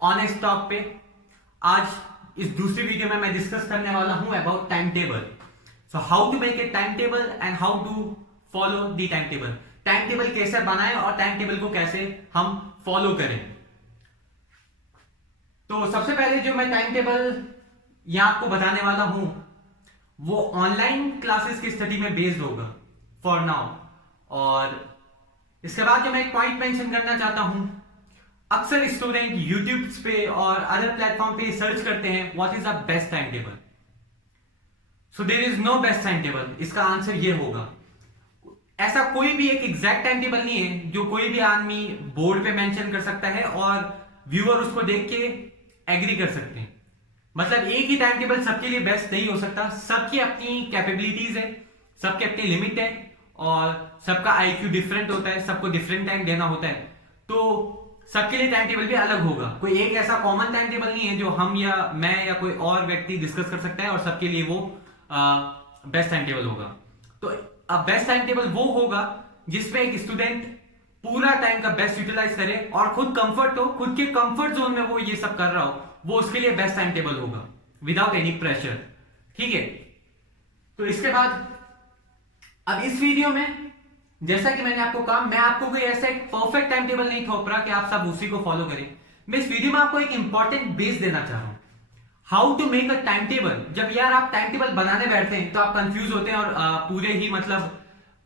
Honest talk पे। आज इस दूसरी वीडियो में मैं डिस्कस करने वाला हूं about time table. So how to make a time table and how to follow the time table. Time table कैसे बनाएं और टाइम टेबल को कैसे हम फॉलो करें। तो सबसे पहले जो मैं टाइम टेबल यहां आपको बताने वाला हूं वो ऑनलाइन क्लासेस की स्टडी में बेस्ड होगा फॉर नाउ। और इसके बाद जो मैं एक पॉइंट मेंशन करना चाहता हूं, अक्सर स्टूडेंट यूट्यूब पे और अदर प्लेटफॉर्म पे सर्च करते हैं what is the best time table. So there is no best time table. इसका आंसर ये होगा, ऐसा कोई भी एक एग्जैक्ट टाइम टेबल नहीं है जो कोई भी आदमी बोर्ड पे मेंशन कर सकता है और व्यूअर उसको देख के एग्री कर सकते हैं। मतलब एक ही टाइम टेबल सबके लिए बेस्ट नहीं हो सकता। सबकी अपनी कैपेबिलिटीज है, सबके अपनी लिमिट है और सबका आईक्यू डिफरेंट होता है, सबको डिफरेंट टाइम देना होता है। तो सबके लिए टाइम टेबल भी अलग होगा। कोई एक ऐसा कॉमन टाइम टेबल नहीं है जो हम या मैं या कोई और व्यक्ति डिस्कस कर सकता है और सबके लिए वो बेस्ट टाइम टेबल होगा। तो बेस्ट टाइम टेबल वो होगा जिसमें एक स्टूडेंट पूरा टाइम का बेस्ट यूटिलाइज करे और खुद कंफर्ट हो, खुद के कंफर्ट जोन में वो ये सब कर रहा हो, वो उसके लिए बेस्ट टाइम टेबल होगा विदाउट एनी प्रेशर। ठीक है। तो इसके बाद अब इस वीडियो में जैसा कि मैंने आपको कहा, मैं आपको कोई ऐसा एक परफेक्ट टाइम टेबल नहीं थोप रहा कि आप सब उसी को फॉलो करें। मैं इस वीडियो में आपको एक इंपॉर्टेंट बेस देना चाह रहा हूं, how to make a time table. जब यार आप टाइम टेबल बनाने बैठते हैं तो आप कंफ्यूज होते हैं और पूरे ही मतलब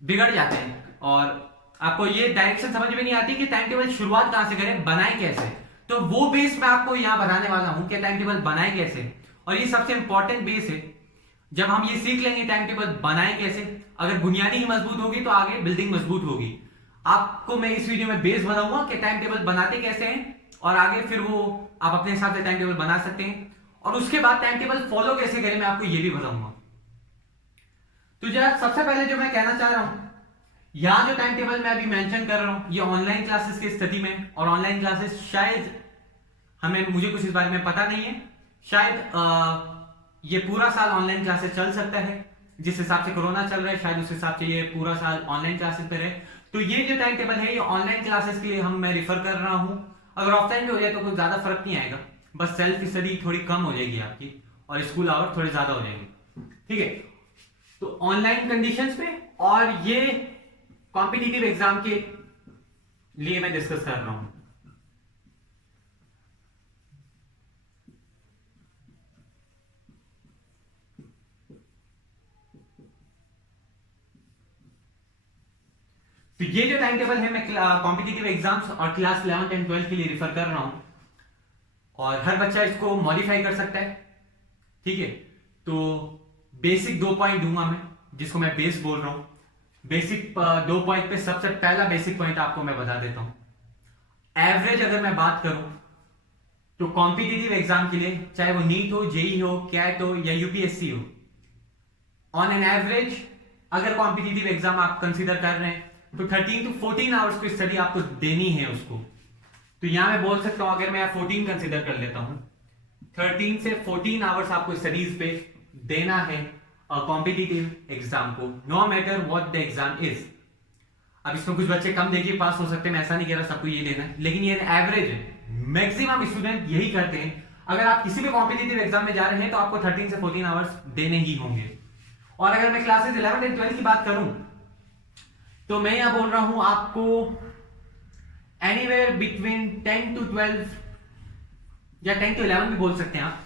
बिगड़ जाते हैं और आपको ये डायरेक्शन समझ में नहीं आती कि टाइम टेबल शुरुआत कहां से करें, बनाए कैसे। तो वो बेस मैं आपको यहां बताने वाला हूं कि टाइम टेबल बनाए कैसे। और ये सबसे इंपॉर्टेंट बेस है। जब हम ये सीख लेंगे टाइम टेबल बनाए कैसे, अगर बुनियादी ही मजबूत होगी तो आगे बिल्डिंग मजबूत होगी। आपको मैं इस वीडियो में बेस बताऊंगा कि टाइम टेबल बनाते कैसे हैं और आगे फिर वो आप अपने हिसाब से टाइम टेबल बना सकते हैं। और उसके बाद टाइम टेबल फॉलो कैसे करें मैं आपको ये भी बताऊंगा। तो जरा सबसे पहले जो मैं कहना चाह रहा हूं, यहां जो टाइम टेबल मैं अभी मेंशन कर रहा हूं ये ऑनलाइन क्लासेस की स्थिति में, और ऑनलाइन क्लासेस शायद मुझे कुछ इस बारे में पता नहीं है, शायद ये पूरा साल ऑनलाइन क्लासेस चल सकता है। जिस हिसाब से कोरोना चल रहा है शायद उस हिसाब से ये पूरा साल ऑनलाइन क्लासेस पे रहे। तो ये जो टाइम टेबल है ये ऑनलाइन क्लासेस के लिए मैं रिफर कर रहा हूं। अगर ऑफलाइन में हो जाए तो कुछ ज्यादा फर्क नहीं आएगा, बस सेल्फ स्टडी थोड़ी कम हो जाएगी आपकी और स्कूल आवर थोड़े ज्यादा हो जाएंगे। ठीक है। तो ऑनलाइन कंडीशंस पे और ये कॉम्पिटिटिव एग्जाम के लिए मैं डिस्कस कर रहा हूं। तो ये जो टाइम टेबल है मैं कॉम्पिटिटिव एग्जाम्स और क्लास 11th एंड 12th के लिए रिफर कर रहा हूं और हर बच्चा इसको मॉडिफाई कर सकता है। ठीक है। तो बेसिक 2 पॉइंट दूंगा मैं, जिसको मैं बेस बोल रहा हूं। बेसिक 2 पॉइंट पे सबसे पहला बेसिक पॉइंट आपको मैं बता देता हूं। एवरेज अगर मैं बात करूं तो कॉम्पिटिटिव एग्जाम के लिए, चाहे वो नीट हो, जेई हो, कैट हो या यूपीएससी हो, ऑन एन एवरेज अगर कॉम्पिटिटिव एग्जाम आप कंसीडर कर रहे हैं तो 13 to 14 आवर्स की स्टडी आपको देनी है उसको। तो यहां मैं बोल सकता हूं, अगर मैं 14 कंसीडर कर लेता हूं, 13 से 14 आवर्स आपको स्टडीज पे देना है कॉम्पिटिटिव एग्जाम को, no matter what the exam is. अब इसमें कुछ बच्चे कम देके पास हो सकते हैं, मैं ऐसा नहीं कह रहा सबको ये देना है, लेकिन ये एवरेज है। मैक्सिमम स्टूडेंट यही करते हैं। अगर आप किसी भी कॉम्पिटिटिव एग्जाम में जा रहे हैं तो आपको 13 से 14 आवर्स देने ही होंगे। और अगर मैं क्लासेस 11 एंड 12 की बात करूं तो मैं यहां बोल रहा हूं आपको एनीवेयर बिटवीन 10 to 12 या 10 to 11 भी बोल सकते हैं आप,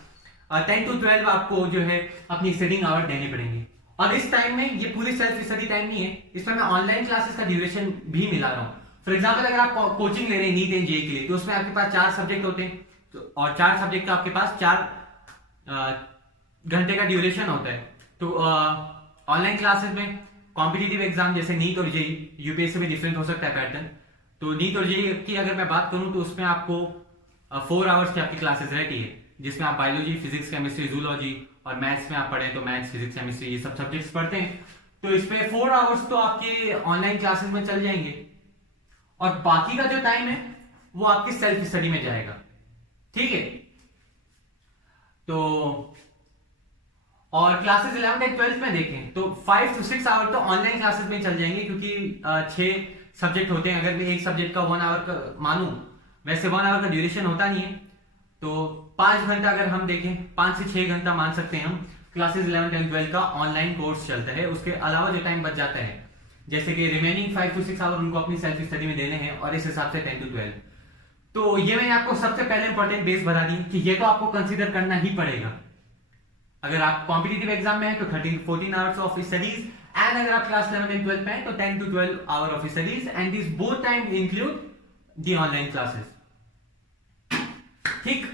10 to 12 आपको जो है अपनी स्टडिंग आवर देने पड़ेंगे। और इस टाइम में ये पूरी सेल्फ स्टडी टाइम नहीं है, इसमें मैं ऑनलाइन क्लासेस का ड्यूरेशन भी मिला रहा हूं। फॉर एग्जाम्पल अगर आप कोचिंग ले रहे हैं नीट एंड जेईई के लिए तो उसमें आपके पास 4 सब्जेक्ट होते हैं तो, और 4 सब्जेक्ट का आपके पास 4 घंटे का ड्यूरेशन होता है। तो ऑनलाइन क्लासेस में कॉम्पिटिटिव एग्जाम जैसे नीट और जेईई, यूपीएससी में डिफरेंट हो सकता है पैटर्न। तो नीट और जेईई की अगर मैं बात करूं तो उसमें आपको 4 आवर्स की आपकी क्लासेस रहती है, जिसमें आप बायोलॉजी, फिजिक्स, केमिस्ट्री, जूलॉजी और मैथ्स में आप पढ़े तो मैथ्स, फिजिक्स, केमिस्ट्री ये सब सब्जेक्ट्स पढ़ते हैं। तो इसमें 4 आवर्स तो आपके ऑनलाइन क्लासेस में चल जाएंगे और बाकी का जो टाइम है वो आपकी सेल्फ स्टडी में जाएगा। ठीक है। तो और क्लासेस 11th एंड 12th में देखें तो 5 to 6 आवर तो ऑनलाइन क्लासेस में चल जाएंगे, क्योंकि 6 सब्जेक्ट होते हैं। अगर मैं एक सब्जेक्ट का 1 आवर का मानूं, वैसे 1 आवर का ड्यूरेशन होता नहीं है, तो 5 घंटा अगर हम देखें, 5 से 6 घंटा मान सकते हैं हम, क्लासेस 11 10 12 का ऑनलाइन कोर्स चलता है। उसके अलावा जो टाइम बच जाता है, जैसे कि रिमेनिंग 5 to 6 आवर उनको अपनी सेल्फ स्टडी में देने हैं, और इस हिसाब से 10 to 12। तो ये मैंने आपको सबसे पहले इंपॉर्टेंट बेस बता दी कि ये तो आपको कंसीडर करना ही पड़ेगा। अगर आप कॉम्पिटिटिव एग्जाम में है तो 13 14 आवर्स ऑफ स्टडीज, एंड अगर आप क्लास 11 एंड 12 में है तो 10 to 12 hour of studies, and this both time include the online classes. ठीक,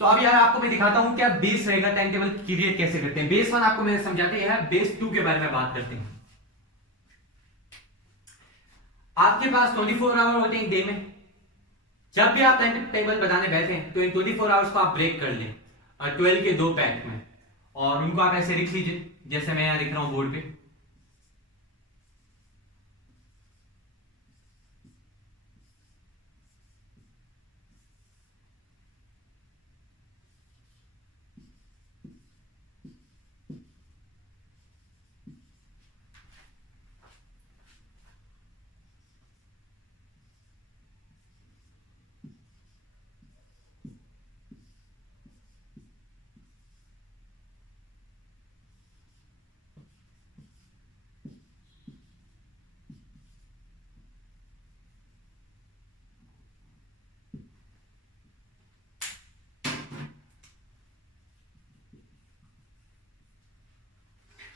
तो अब यार आपको मैं दिखाता हूं क्या बेस रहेगा, टाइम टेबल क्रिएट कैसे करते हैं। बेस 1 आपको मैंने समझा दिया है, बेस 2 के बारे में बात करते हैं। आपके पास 24 आवर होते हैं डे में। जब भी आप टाइम टेबल बताने बैठे तो इन 24 आवर्स को आप ब्रेक कर लें 12 के 2 पैक में, और उनको आप ऐसे लिख लीजिए जैसे मैं यहां लिख रहा हूं बोर्ड पे।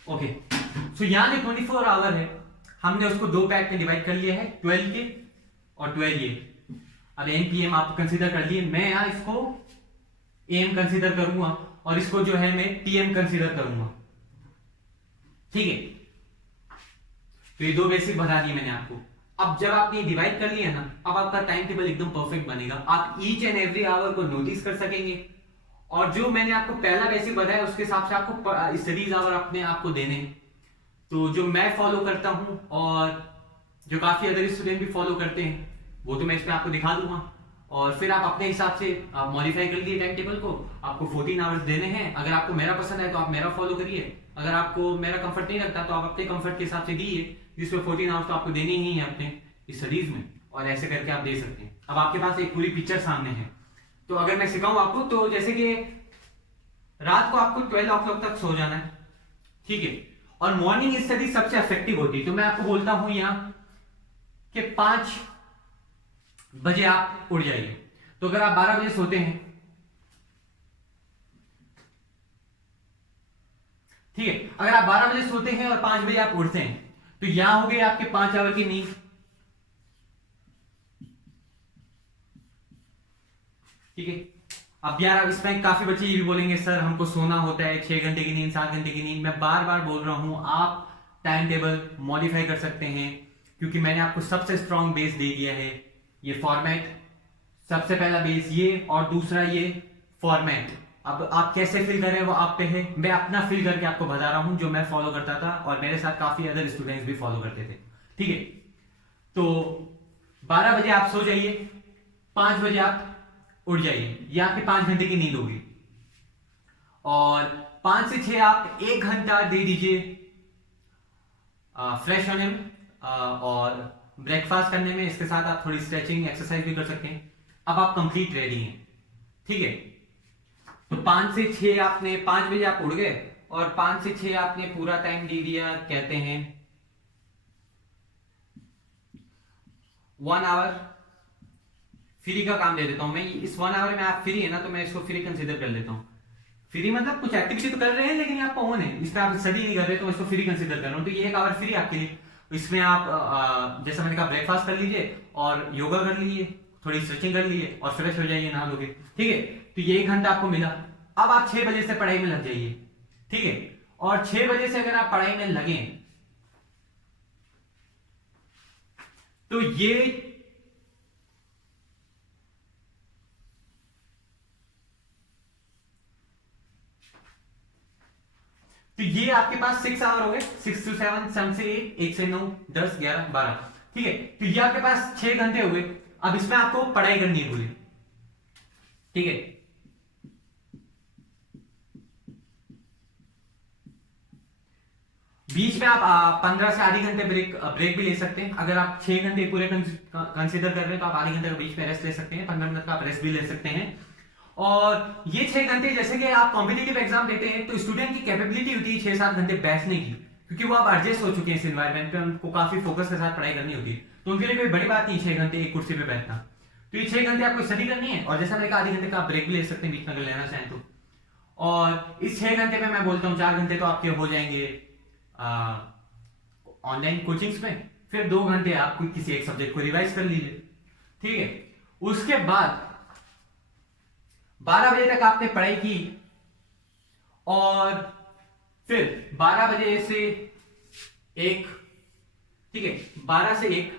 ओके, सो यहां जो 24 आवर है हमने उसको 2 पैक में डिवाइड कर लिया है, 12 के और 12 ये। अब एम पी एम आप कंसीडर कर लिए, मैं यहां इसको एम कंसीडर करूंगा और इसको जो है मैं पीएम कंसीडर करूंगा। ठीक है, तो ये 2 बेसिक बता दिए मैंने आपको। अब जब आपने डिवाइड कर लिया ना, अब आपका टाइम टेबल एकदम परफेक्ट बनेगा। आप ईच एंड एवरी आवर को नोटिस कर सकेंगे, और जो मैंने आपको पहला बेसिक बताया उसके हिसाब से आपको स्टडीज आवर अपने आप को देने। तो जो मैं फॉलो करता हूं और जो काफी अदर स्टूडेंट भी फॉलो करते हैं वो तो मैं इसमें आपको दिखा दूंगा, और फिर आप अपने हिसाब से आप मॉडिफाई कर लिए टाइम टेबल को। आपको 14 आवर्स देने हैं। अगर आपको मेरा पसंद है तो आप मेरा फॉलो करिए, अगर आपको मेरा कंफर्ट नहीं लगता तो आप अपने कंफर्ट के हिसाब से दिए, जिसमें 14 आवर्स तो आपको देने ही है अपने स्टडीज में, और ऐसे करके आप दे सकते हैं। अब आपके पास एक पूरी पिक्चर सामने है। तो अगर मैं सिखाऊं आपको, तो जैसे कि रात को आपको 12 o'clock तक सो जाना है, ठीक है, और मॉर्निंग स्टडी सबसे इफेक्टिव होती है। तो मैं आपको बोलता हूं यहां कि 5 बजे आप उठ जाइए। तो अगर आप 12 बजे सोते हैं, ठीक है, अगर आप 12 बजे सोते हैं और 5 बजे आप उठते हैं, तो यहां हो गए आपके 5 आवर की नींद। ठीक है, अब यार अब इसमें काफी बच्चे ये भी बोलेंगे सर हमको सोना होता है 6 घंटे की नींद 7 घंटे की नींद। मैं बार बार बोल रहा हूं आप टाइम टेबल मॉडिफाई कर सकते हैं, क्योंकि मैंने आपको सबसे स्ट्रॉन्ग बेस दे दिया है। ये फॉर्मेट, सबसे पहला बेस ये, और दूसरा ये फॉर्मेट। अब आप कैसे फिल करें वो आप पे है, मैं अपना फिल करके आपको बता रहा हूं जो मैं फॉलो करता था, और मेरे साथ काफी अदर स्टूडेंट्स भी फॉलो करते थे। ठीक है, तो 12 बजे आप सो जाइए, 5 बजे आप उठ जाइए, ये आपकी 5 घंटे की नींद होगी। और 5 से 6 आप 1 घंटा दे दीजिए फ्रेश होने में और ब्रेकफास्ट करने में। इसके साथ आप थोड़ी स्ट्रेचिंग एक्सरसाइज भी कर सकते हैं। अब आप कंप्लीट रेडी हैं, ठीक है। तो 5 से 6 आपने, 5 बजे आप उठ गए और 5 से 6 आपने पूरा टाइम दे दिया, कहते हैं 1 आवर फ्री का काम दे देता हूं मैं। इस 1 आवर में आप फ्री है ना, तो मैं इसको फ्री कंसीडर कर लेता हूं। फ्री मतलब कुछ एक्टिविटी तो कर रहे हैं लेकिन आपका ऑन है, इसमें आप स्टडी नहीं कर रहे, तो इसको फ्री कंसीडर कर रहा हूं। तो ये 1 आवर फ्री आपके लिए। इसमें आप जैसा मैंने कहा ब्रेकफास्ट कर लीजिए और योगा कर लीजिए, थोड़ी स्ट्रेचिंग कर लीजिए और फ्रेश हो जाइए, नहा लोगे, ठीक है। तो ये 1 घंटा आपको मिला। अब आप 6 बजे से पढ़ाई में लग जाइए, ठीक है। और 6 बजे से अगर आप पढ़ाई में लगे तो ये आपके पास 6 आवर हो गए, 6 to 7, 7 से 8, 1 से 9, 10, 11, 12, ठीक है। तो ये आपके पास 6 घंटे हो गए। अब इसमें आपको पढ़ाई करनी है पूरी, ठीक है। बीच में आप 15 से आधी घंटे ब्रेक भी ले सकते हैं। अगर आप 6 घंटे पूरे कंसीडर कर रहे हैं तो आप आधी घंटे का बीच में रेस्ट ले सकते हैं, 15 मिनट का आप रेस्ट भी ले सकते हैं। और ये 6 घंटे, जैसे कि आप कॉम्पिटिटिव एग्जाम देते हैं तो स्टूडेंट की कैपेबिलिटी होती है 6-7 घंटे बैठने की, क्योंकि वो आप एडजस्ट हो चुके हैं इस एनवायरमेंट पे, उनको काफी फोकस के साथ पढ़ाई करनी होती है, तो उनके लिए कोई बड़ी बात नहीं 6 घंटे एक कुर्सी पे बैठना। तो ये 6 घंटे आपको स्टडी करनी है, और जैसा मैंने कहा आधे घंटे का आप ब्रेक भी ले सकते हैं बीच में अगर लेना चाहें तो। और इस 6 घंटे में मैं बोलता हूँ 4 घंटे तो आपके हो जाएंगे ऑनलाइन कोचिंग्स में, फिर 2 घंटे आप कोई किसी एक सब्जेक्ट को रिवाइज कर लीजिए, ठीक है। उसके बाद 12 बजे तक आपने पढ़ाई की, और फिर 12 बजे से 1, ठीक है, 12 से 1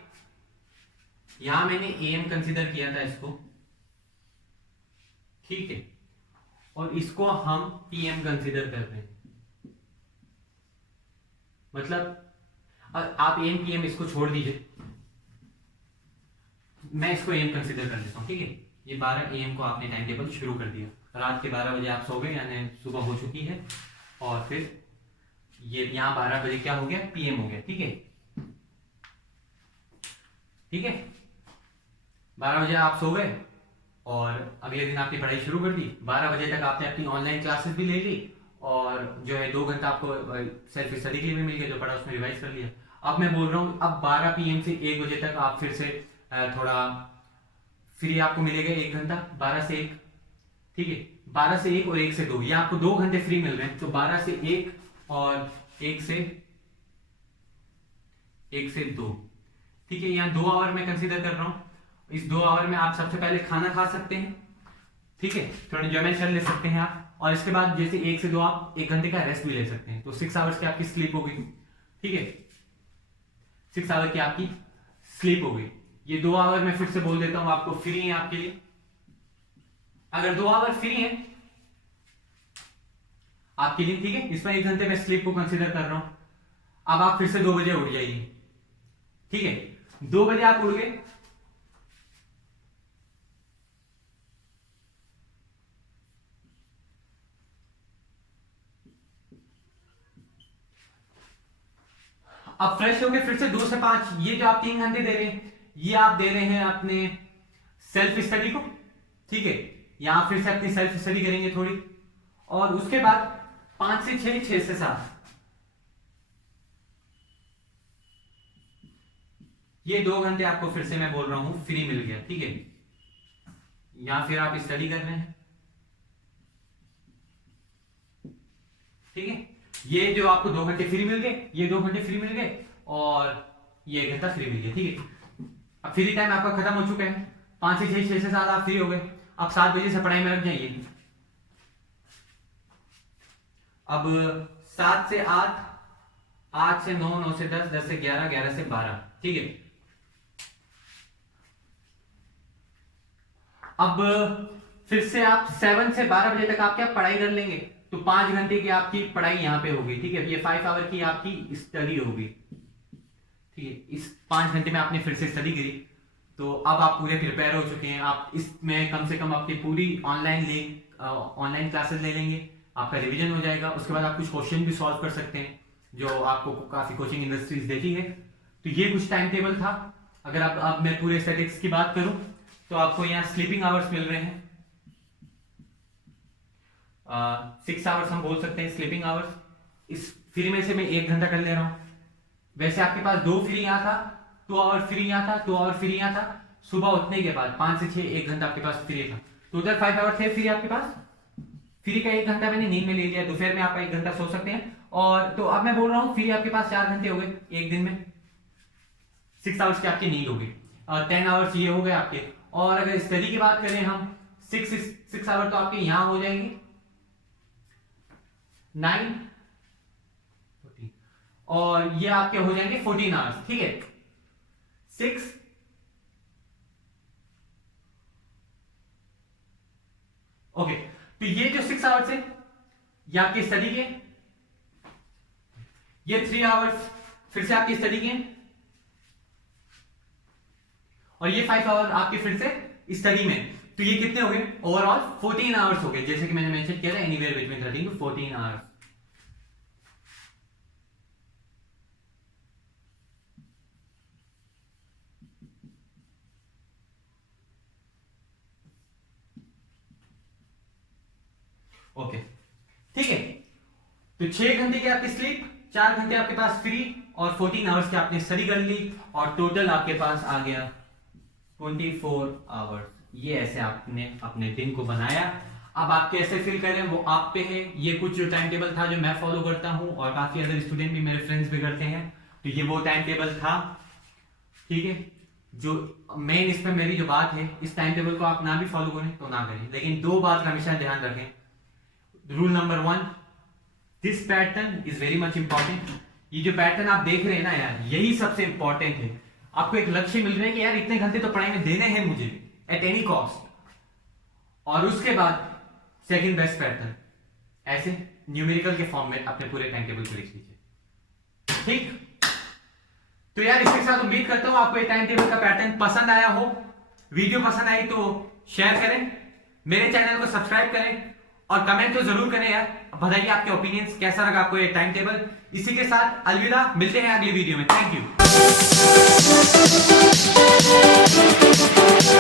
यहां मैंने एएम कंसीडर किया था इसको, ठीक है, और इसको हम पीएम कंसीडर कर रहे हैं, मतलब आप एम पीएम इसको छोड़ दीजिए, मैं इसको एम कंसीडर कर लेता हूं, ठीक है। ये 12 एम को आपने टाइम टेबल शुरू कर दिया, रात के 12 बजे आप सो गए, यानी सुबह हो चुकी है, और फिर ये यहां 12 बजे क्या हो गया, पीएम हो गया, ठीक है, ठीक है। 12 बजे आप सो गए, और अगले दिन आपने पढ़ाई शुरू कर दी, 12 बजे तक आपने अपनी ऑनलाइन क्लासेस भी ले ली, और जो है 2 घंटा आपको सेल्फ स्टडी के लिए भी मिल गया, जो पढ़ा उसमें रिवाइज कर लिया। अब मैं बोल रहा हूँ, अब 12 पीएम से 1 बजे तक आप फिर से थोड़ा फ्री आपको मिलेगा, 1 घंटा 12 से 1, ठीक है, 12 से 1 और 1 से 2, ये आपको 2 घंटे फ्री मिल रहे हैं, तो 12 से 1 और 1 से 2, ठीक है। यहाँ 2 आवर मैं कंसीडर कर रहा हूँ, इस 2 आवर में आप सबसे पहले खाना खा सकते हैं, ठीक है, थोड़ा एंजॉयमेंट कर ले सकते हैं आप, और इसके बाद जैसे 1 से 2 आप 1 घंटे का रेस्ट भी ले सकते हैं, तो 6 आवर्स की आपकी स्लीप हो गई, ठीक है, 6 आवर की आपकी स्लीप हो गई। ये 2 आवर मैं फिर से बोल देता हूं आपको फ्री है आपके लिए, अगर 2 आवर फ्री है आपके लिए, ठीक है, इसमें 1 घंटे में स्लीप को कंसीडर कर रहा हूं। अब आप फिर से 2 बजे उठ जाइए, ठीक है, 2 बजे आप उठ गए, अब फ्रेश हो गए, फिर से 2 से 5, ये जो आप 3 घंटे दे रहे हैं, ये आप दे रहे हैं अपने सेल्फ स्टडी को, ठीक है, यहां फिर से अपनी सेल्फ स्टडी करेंगे थोड़ी, और उसके बाद 5 से 6, 6 से 7, ये 2 घंटे आपको फिर से मैं बोल रहा हूं फ्री मिल गया, ठीक है, या फिर आप स्टडी कर रहे हैं, ठीक है, ये जो आपको 2 घंटे फ्री मिल गए, ये 2 घंटे फ्री मिल गए, और ये 1 घंटा फ्री मिल गया, ठीक है। अब फ्री टाइम आपका खत्म हो चुका है, 5 से 6, 6 से 7 आप फ्री हो गए, अब 7 बजे से पढ़ाई में लग जाइए। अब 7 से 8, 8 से 9, 9 से 10, 10 से 11, 11 से 12, ठीक है। अब फिर से आप 7 से 12 बजे तक आप क्या पढ़ाई कर लेंगे, तो 5 घंटे की आपकी पढ़ाई यहां पे होगी, ठीक है, ये 5 आवर की आपकी स्टडी होगी, ठीक है। इस 5 घंटे में आपने फिर से स्टडी करी, तो अब आप पूरे प्रिपेयर हो चुके हैं, आप इसमें कम से कम अपनी पूरी ऑनलाइन क्लासेस ले लेंगे, आपका रिवीजन हो जाएगा, उसके बाद आप कुछ क्वेश्चन भी सॉल्व कर सकते हैं जो आपको काफी कोचिंग इंडस्ट्रीज देती है। तो ये कुछ टाइम टेबल था। अगर आप अब मैं पूरे स्टैटिक्स की बात करूं तो आपको यहाँ स्लीपिंग आवर्स मिल रहे हैं, 6 आवर्स हम बोल सकते हैं स्लीपिंग आवर्स। इस फ्री में से मैं 1 घंटा कर ले रहा हूं। वैसे आपके पास 2 फ्री यहाँ था, 2 आवर फ्री यहाँ था, 2 आवर फ्री यहाँ था। सुबह उठने के बाद 5 से 6 1 घंटा आपके पास फ्री था, तो उधर 5 आवर थे फ्री आपके पास। फ्री का 1 घंटा मैंने नींद में ले लिया, दोपहर में आप 1 घंटा सो सकते हैं। और तो अब मैं बोल रहा हूँ फ्री आपके पास 4 घंटे हो गए एक दिन में, 6 आवर्स की आपकी नींद हो गई और 10 आवर्स ये हो गए आपके। और अगर स्टडी की बात करें हम 6 आवर तो आपके यहां हो जाएंगे 9 और ये आपके हो जाएंगे 14 आवर्स, ठीक है। 6 ओके, तो ये जो 6 आवर्स है ये आपकी स्टडी के, ये 3 आवर्स फिर से आपकी स्टडी के, और ये 5 आवर आपके फिर से स्टडी में। तो ये कितने हो गए ओवरऑल 14 आवर्स हो गए, जैसे कि मैंने मेंशन किया था anywhere between 13 to 14 hours. Okay, ठीक है। तो 6 घंटे की आपकी स्लीप, 4 घंटे आपके पास फ्री और 14 आवर्स की आपने स्टडी कर ली और टोटल आपके पास आ गया 24 आवर्स। ये ऐसे आपने अपने दिन को बनाया। अब आप कैसे फील करें वो आप पे है। ये कुछ जो टाइम टेबल था जो मैं फॉलो करता हूं और काफी अदर स्टूडेंट भी, मेरे फ्रेंड्स भी करते हैं। तो ये वो टाइम टेबल था, ठीक है। जो मेन इसमें मेरी जो बात है, इस टाइम टेबल को आप ना भी फॉलो करें तो ना करें, लेकिन 2 बात का हमेशा ध्यान रखें। Rule number 1, this pattern is very much important. ये जो पैटर्न आप देख रहे हैं ना यार, यही सबसे इंपॉर्टेंट है। आपको एक लक्ष्य मिल रहा है कि यार इतने घंटे तो पढ़ाई में देने हैं मुझे एट एनी कॉस्ट। और उसके बाद सेकंड बेस्ट पैटर्न, ऐसे न्यूमेरिकल के फॉर्म में अपने पूरे टाइम टेबल को लिख लीजिए, ठीक। तो यार इसके साथ उम्मीद करता हूं आपको ये टाइम टेबल का पैटर्न पसंद आया हो। वीडियो पसंद आई तो शेयर करें, मेरे चैनल को सब्सक्राइब करें और कमेंट तो जरूर करें यार, बताइए आपके ओपिनियंस, कैसा लगा आपको ये टाइम टेबल। इसी के साथ अलविदा, मिलते हैं अगली वीडियो में। Thank you.